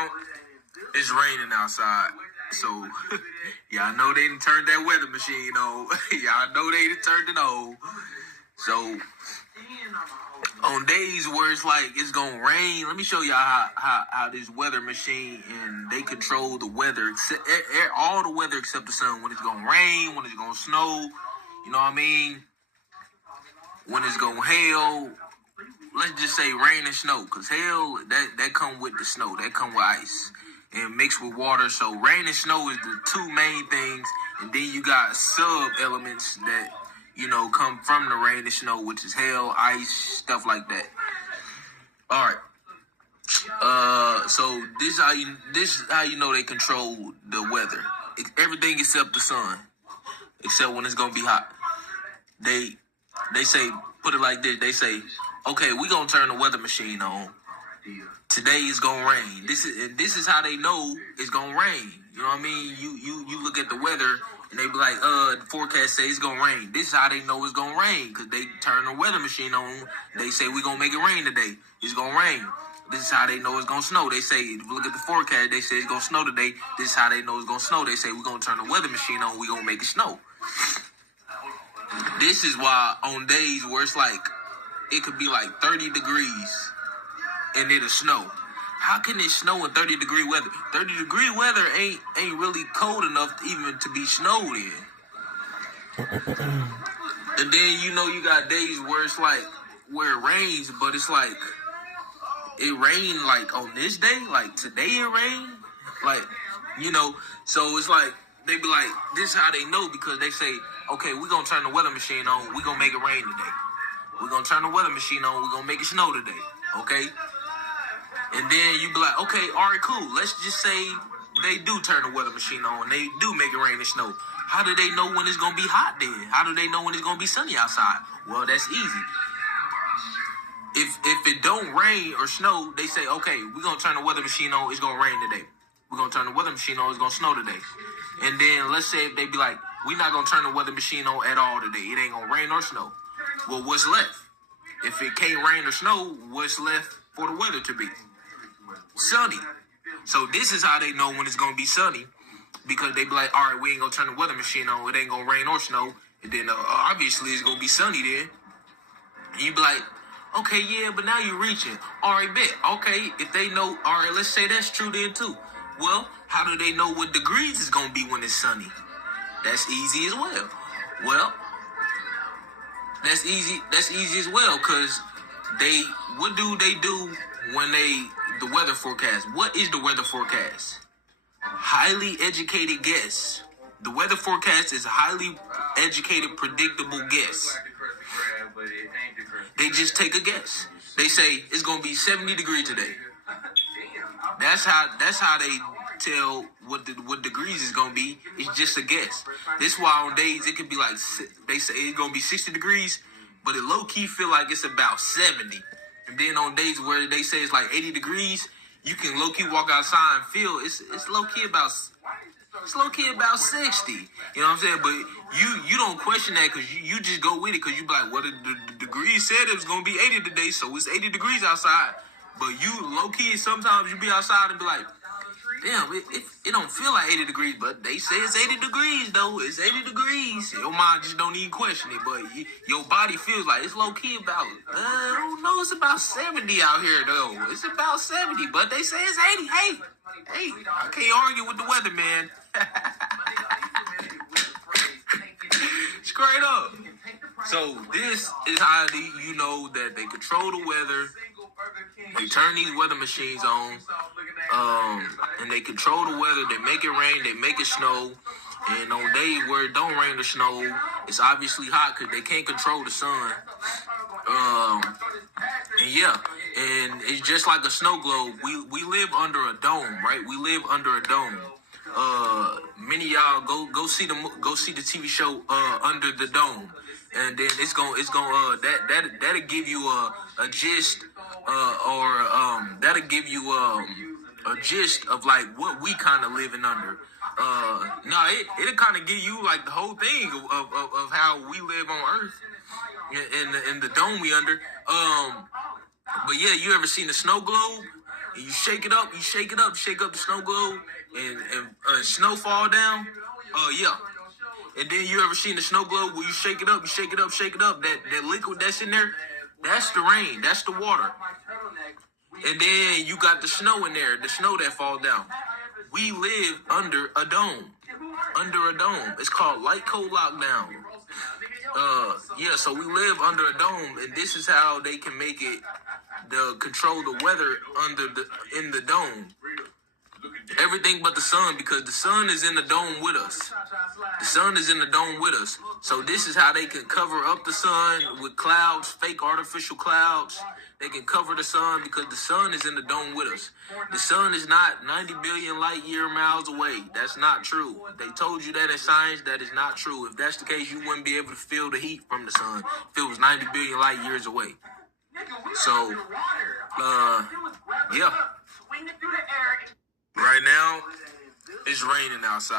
now it's raining outside. So, y'all know they done turned that weather machine on. Y'all know they done turned it on. So, on days where it's like it's gonna rain, let me show y'all how this weather machine and they control the weather, all the weather except the sun. When it's gonna rain, when it's gonna snow, you know what I mean? When it's gonna hail, let's just say rain and snow, cause hail that come with the snow, that come with ice and mixed with water. So rain and snow is the two main things, and then you got sub elements that come from the rain and snow, which is hail, ice, stuff like that. All right. So this is how you know they control the weather. Everything except the sun, except when it's gonna be hot. They say, put it like this. They say, okay, we gonna turn the weather machine on. Today is gonna rain. This is how they know it's gonna rain. You know what I mean? You look at the weather and they be like, the forecast say it's gonna rain. This is how they know it's gonna rain, because they turn the weather machine on. They say we gonna make it rain today. It's gonna rain. This is how they know it's gonna snow. They say, look at the forecast. They say it's gonna snow today. This is how they know it's gonna snow. They say we gonna turn the weather machine on. We gonna make it snow. This is why on days where it's like, it could be like 30 degrees and it'll snow. How can it snow in 30-degree weather? 30-degree weather ain't really cold enough even to be snowed in. And then you got days where it's like where it rains, but it's like it rained like on this day, like today it rained, like So it's like they be like, this is how they know, because they say, okay, we're gonna turn the weather machine on. We're gonna make it rain today. We're gonna turn the weather machine on. We're gonna make it snow today. Okay. And then you be like, okay, all right, cool. Let's just say they do turn the weather machine on. They do make it rain and snow. How do they know when it's going to be hot then? How do they know when it's going to be sunny outside? Well, that's easy. If it don't rain or snow, they say, okay, we're going to turn the weather machine on. It's going to rain today. We're going to turn the weather machine on. It's going to snow today. And then let's say if they be like, we're not going to turn the weather machine on at all today. It ain't going to rain or snow. Well, what's left? If it can't rain or snow, what's left for the weather to be? Sunny. So this is how they know when it's gonna be sunny, because they be like, all right, we ain't gonna turn the weather machine on. It ain't gonna rain or snow, and then obviously it's gonna be sunny then. And you be like, okay, yeah, but now you're reaching. All right, bet. Okay, if they know, all right, let's say that's true then too. Well, how do they know what degrees it's gonna be when it's sunny? That's easy as well. Well, that's easy as well, because what do they do when the weather forecast? What is the weather forecast? Highly educated guess. The weather forecast is a highly educated, predictable guess. They just take a guess. They say it's gonna be 70 degrees today. That's how they tell what degrees is gonna be. It's just a guess. This is why on days it could be like, they say it's gonna be 60 degrees, but it low key feel like it's about 70. And then on days where they say it's like 80 degrees, you can low key walk outside and feel it's low key about 60. You know what I'm saying? But you don't question that, because you just go with it, because you be like, well, the degrees said it was gonna be 80 today, so it's 80 degrees outside. But you low key sometimes you be outside and be like, damn, it don't feel like 80 degrees, but they say it's 80 degrees, though. It's 80 degrees. Your mind just don't even question it, but your body feels like it's low-key about, I don't know, it's about 70 out here, though. It's about 70, but they say it's 80. Hey, I can't argue with the weather, man. Straight up. So this is how you know that they control the weather. They turn these weather machines on, and they control the weather. They make it rain, they make it snow. And on days where it don't rain or snow, it's obviously hot because they can't control the sun. And it's just like a snow globe. We live under a dome, right? We live under a dome. Many of y'all go see the TV show Under the Dome, and then that'll give you a gist, that'll give you a gist of like what we kind of living under. It'll kind of give you like the whole thing of how we live on Earth in the dome we under. But yeah, you ever seen a snow globe? and you shake it up, shake up the snow globe, and snow fall down. Yeah. And then you ever seen the snow globe where you shake it up, shake it up, that liquid that's in there, that's the rain, that's the water. And then you got the snow in there, the snow that falls down. We live under a dome. It's called light cold lockdown. Yeah, so we live under a dome, and this is how they can make it control the weather in the dome. Everything but the sun, because the sun is in the dome with us. So this is how they can cover up the sun with clouds, fake artificial clouds. They can cover the sun because the sun is in the dome with us. The sun is not 90 billion light year miles away. That's not true. They told you that in science. That is not true. If that's the case, you wouldn't be able to feel the heat from the sun if it was 90 billion light years away. So, yeah. Right now, it's raining outside.